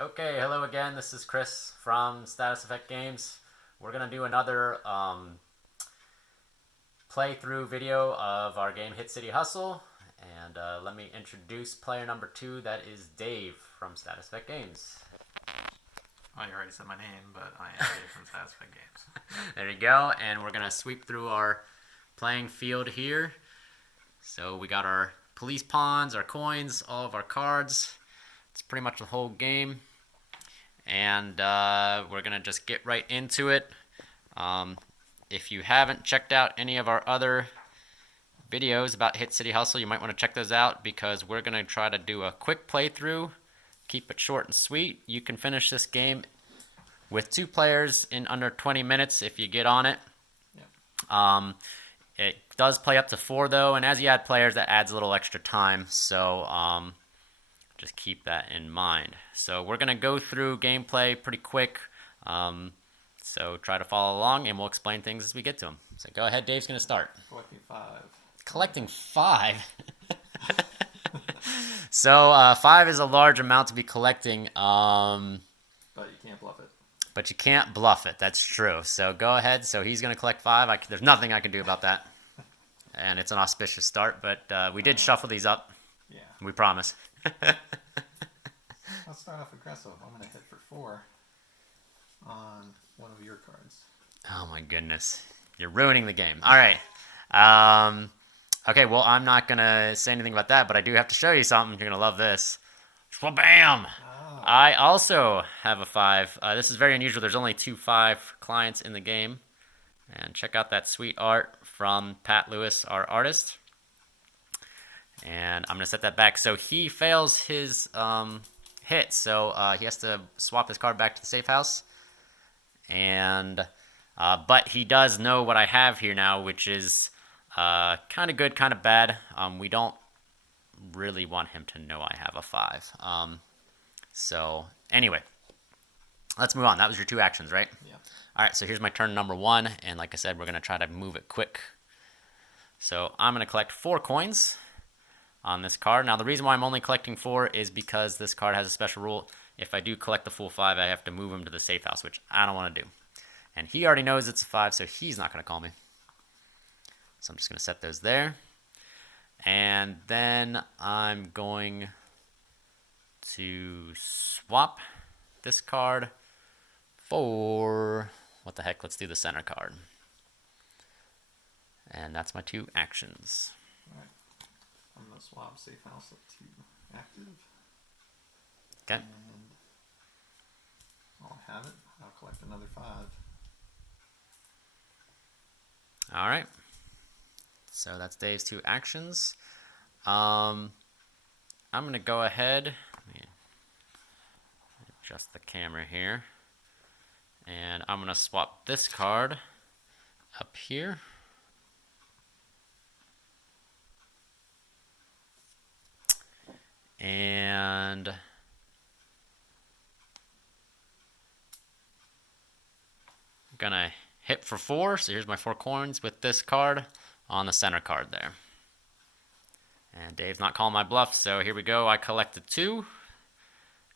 Okay, hello again. This is Chris from Status Effect Games. We're gonna do another playthrough video of our game Hit City Hustle, and let me introduce player number 2. That is Dave from Status Effect Games. Oh, you already said my name, but I am Dave from StatusEffectGamesLLC. There you go, and we're gonna sweep through our playing field here. So we got our police pawns, our coins, all of our cards. It's pretty much the whole game. And we're going to just get right into it. If you haven't checked out any of our other videos about Hit City Hustle, you might want to check those out because we're going to try to do a quick playthrough, keep it short and sweet. You can finish this game with 2 players in under 20 minutes if you get on it. Yep. It does play up to 4 though, and as you add players, that adds a little extra time. So just keep that in mind. So we're going to go through gameplay pretty quick. So try to follow along, and we'll explain things as we get to them. So go ahead, Dave's going to start. Collecting 5. Collecting 5? So 5 is a large amount to be collecting. But you can't bluff it. But you can't bluff it. That's true. So go ahead. So he's going to collect 5. There's nothing I can do about that. And it's an auspicious start, but we did shuffle these up. Yeah. We promise. Let's start off aggressive. I'm going to hit for 4 on one of your cards. Oh my goodness. You're ruining the game. All right. Okay, well, I'm not going to say anything about that, but I do have to show you something. You're going to love this. Bam! Oh. I also have a 5. This is very unusual. There's only 2 5 clients in the game. And check out that sweet art from Pat Lewis, our artist. And I'm going to set that back. So he fails his hit, so he has to swap his card back to the safe house. And but he does know what I have here now, which is kind of good, kind of bad. We don't really want him to know I have a 5. So anyway, let's move on. That was your 2 actions, right? Yeah. All right, so here's my turn number 1, and like I said, we're going to try to move it quick. So I'm going to collect 4 coins on this card. Now, the reason why I'm only collecting 4 is because this card has a special rule. If I do collect the full 5, I have to move him to the safe house, which I don't want to do. And he already knows it's a 5, so he's not going to call me. So I'm just going to set those there. And then I'm going to swap this card for, what the heck, let's do the center card. And that's my 2 actions. All right. I'm going to swap safe house up to active. Okay. And I'll have it. I'll collect another 5. All right. So that's Dave's 2 actions. I'm going to go ahead. Let me adjust the camera here. And I'm going to swap this card up here. And I'm going to hit for 4. So here's my 4 coins with this card on the center card there. And Dave's not calling my bluff, so here we go. I collected 2.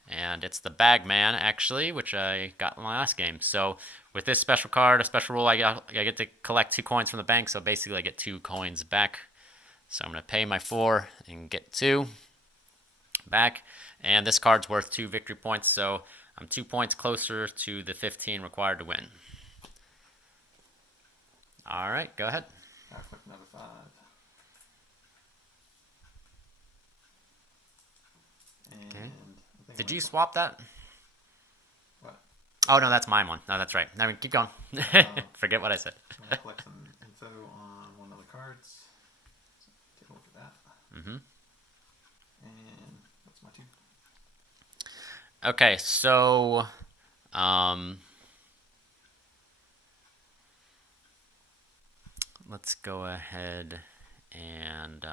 And it's the bag man, actually, which I got in my last game. So with this special card, a special rule, I get to collect 2 coins from the bank. So basically I get 2 coins back. So I'm going to pay my 4 and get 2 back. And this card's worth 2 victory points. So I'm 2 points closer to the 15 required to win. All right, go ahead. I'll collect another 5. And Okay. I think Did you swap that? What? Oh, no, that's my one. No, that's right. I mean, keep going. Forget what I said. I'm going to collect some info on one of the cards. So take a look at that. Mm-hmm. And that's my 2. Okay, so let's go ahead and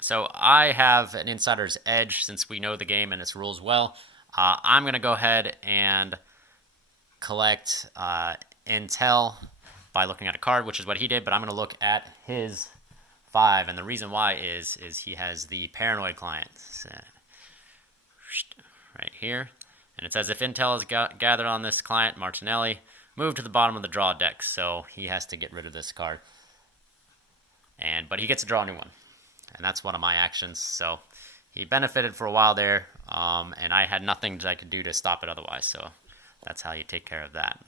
so I have an insider's edge since we know the game and its rules well. I'm going to go ahead and collect intel by looking at a card, which is what he did, but I'm going to look at his 5, and the reason why is he has the paranoid client. So, right here. And it says if intel is gathered on this client, Martinelli, move to the bottom of the draw deck. So he has to get rid of this card. But he gets to draw a new one. And that's one of my actions. So he benefited for a while there. And I had nothing that I could do to stop it otherwise. So that's how you take care of that.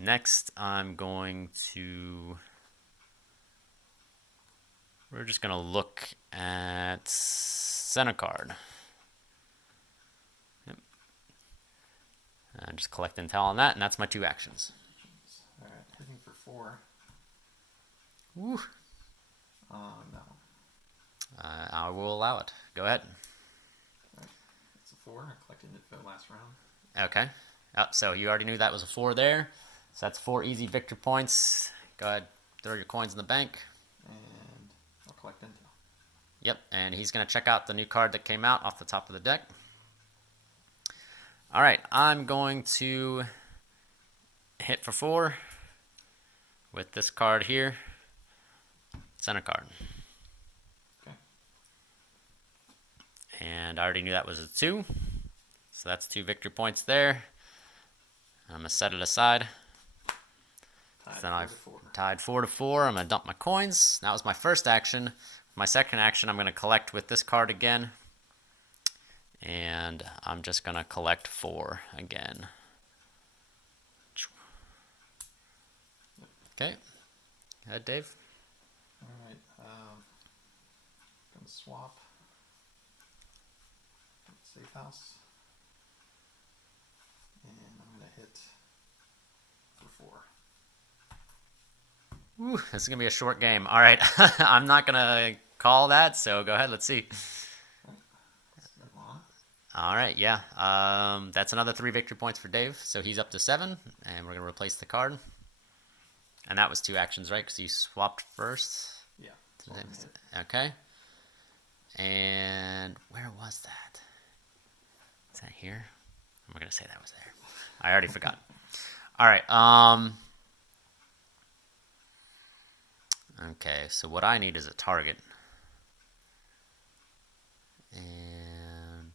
Next, I'm going to... We're just going to look at center card. Yep. And just collect intel on that, and that's my 2 actions. All right, hitting for 4. Woo. No. I will allow it. Go ahead. Right. It's a 4. I collected it for the last round. Okay. So you already knew that was a 4 there. So that's 4 easy victor points. Go ahead, throw your coins in the bank. And I'll collect intel. Yep, and he's going to check out the new card that came out off the top of the deck. All right, I'm going to hit for 4 with this card here. Center card. Okay. And I already knew that was a 2. So that's 2 victory points there. I'm going to set it aside. So then I've tied 4 to 4. I'm going to dump my coins. That was my first action. My second action, I'm going to collect with this card again. And I'm just going to collect 4 again. Okay. Go ahead, Dave. All right. Going to swap. Safe house. And I'm going to hit for 4. Ooh, this is going to be a short game. All right. I'm not going to call that, so go ahead. Let's see. All right, yeah. That's another 3 victory points for Dave, so he's up to 7, and we're going to replace the card. And that was 2 actions, right? Because you swapped first? Yeah. Okay. And where was that? Is that here? I'm not going to say that was there. I already forgot. All right. Okay, so what I need is a target. And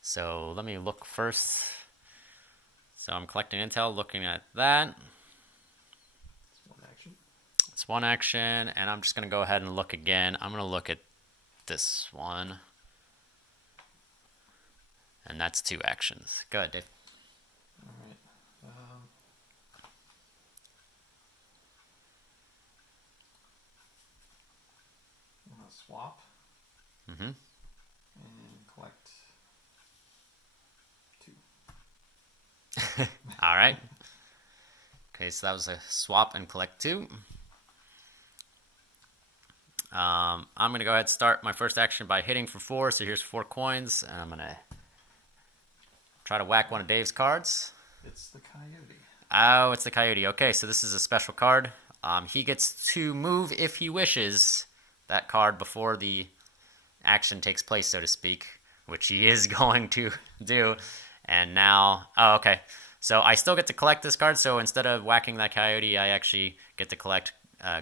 so let me look first. So I'm collecting intel, looking at that. It's 1 action, and I'm just going to go ahead and look again. I'm going to look at this one. And that's 2 actions. Go ahead, Dave. All right. I'm going to swap. Mm-hmm. And collect 2. All right. Okay, so that was a swap and collect 2. I'm going to go ahead and start my first action by hitting for 4. So here's 4 coins, and I'm going to try to whack one of Dave's cards. It's the coyote. Oh, it's the coyote. Okay, so this is a special card. He gets to move, if he wishes, that card before the action takes place, so to speak, which he is going to do. And now, oh, okay. So I still get to collect this card, so instead of whacking that coyote, I actually get to collect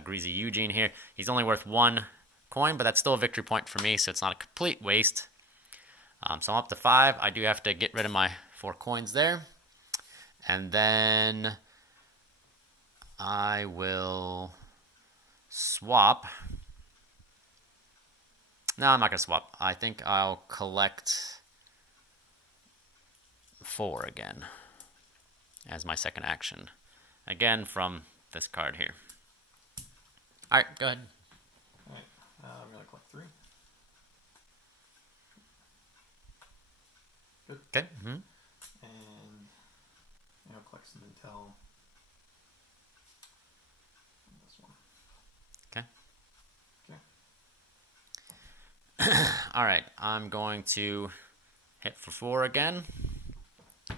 Greasy Eugene here. He's only worth 1 coin, but that's still a victory point for me, so it's not a complete waste. So I'm up to 5. I do have to get rid of my 4 coins there. And then I will swap. No, I'm not going to swap. I think I'll collect 4 again as my second action. Again, from this card here. All right, go ahead. All right, I'm going to collect 3. Good. Okay. Mm-hmm. And I'll collect some intel. This one. Okay. All right, I'm going to hit for 4 again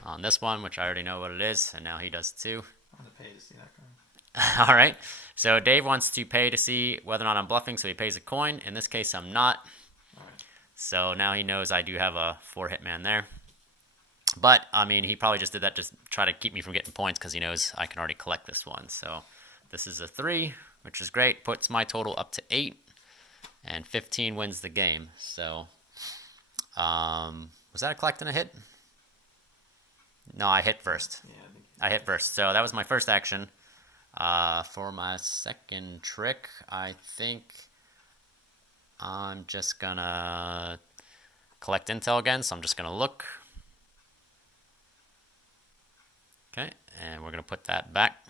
on this one, which I already know what it is, and now he does too. I'm going to pay to see that card. All right, so Dave wants to pay to see whether or not I'm bluffing, so he pays a coin. In this case, I'm not. All right. So now he knows I do have a 4-hit man there. But, I mean, he probably just did that to try to keep me from getting points because he knows I can already collect this one. So this is a 3, which is great. Puts my total up to 8. and 15 wins the game. So, was that a collect and a hit? No, I hit first. Yeah, I hit first. So that was my first action. For my second trick, I think I'm just gonna collect intel again. So I'm just gonna look. Okay, and we're gonna put that back.